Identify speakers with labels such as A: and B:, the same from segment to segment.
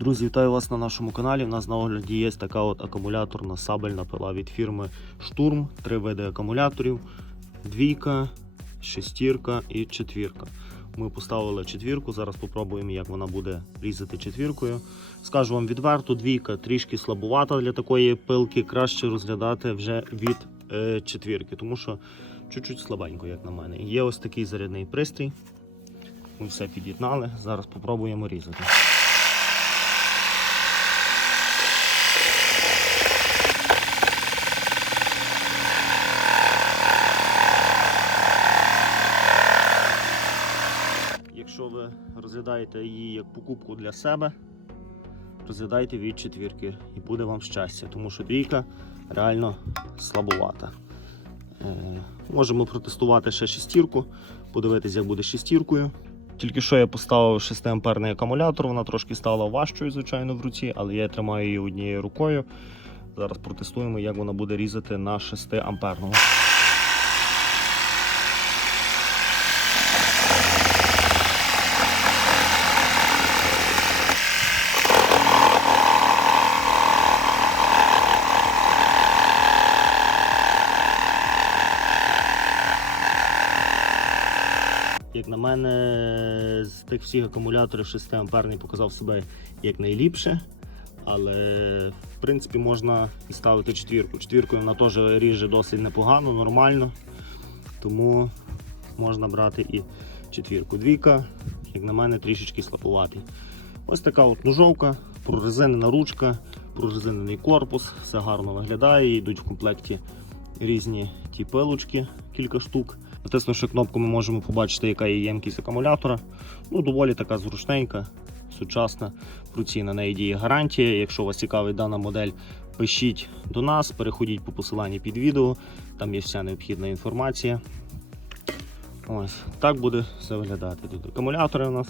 A: Друзі, вітаю вас на нашому каналі. У нас на огляді є така от акумуляторна сабельна пила від фірми Штурм. Три види акумуляторів: двійка, шестірка і четвірка. Ми поставили четвірку. Зараз спробуємо, як вона буде різати четвіркою. Скажу вам відверто, двійка трішки слабувата для такої пилки. Краще розглядати вже від е, четвірки, тому що чуть-чуть слабенько, як на мене. Є ось такий зарядний пристрій. Ми все під'єднали. Зараз спробуємо різати. Якщо ви розглядаєте її як покупку для себе, розглядайте від четвірки і буде вам щастя, тому що двійка реально слабовата. Е, можемо протестувати ще шестірку, подивитися, як буде шестіркою. Тільки що я поставив 6 амперний акумулятор, вона трошки стала важчою, звичайно, в руці, але я тримаю її однією рукою. Зараз протестуємо, як вона буде різати на 6 амперного. Як на мене, з тих всіх акумуляторів 6 амперний показав себе як найліпше. Але в принципі можна і ставити четвірку. Четвіркою вона теж ріже досить непогано, нормально. Тому можна брати і четвірку. Двійка, як на мене, трішечки слабуватий. Ось така от ножовка, прорезинена ручка, прорезинений корпус, все гарно виглядає. Йдуть в комплекті різні ті пилочки, кілька штук. Натиснувши кнопку, ми можемо побачити, яка є ємкість акумулятора. Ну, доволі така зручненька, сучасна. В руці на неї діє гарантія. Якщо вас цікавить дана модель, пишіть до нас, переходіть по посиланні під відео, там є вся необхідна інформація. Ось так буде все виглядати. Тут акумулятори у нас,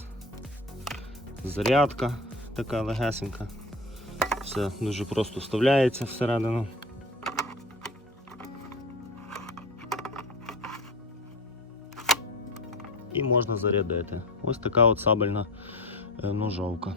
A: зарядка така легесенька. Все дуже просто вставляється всередину. І можна зарядити. Ось така от сабельна е, ножовка.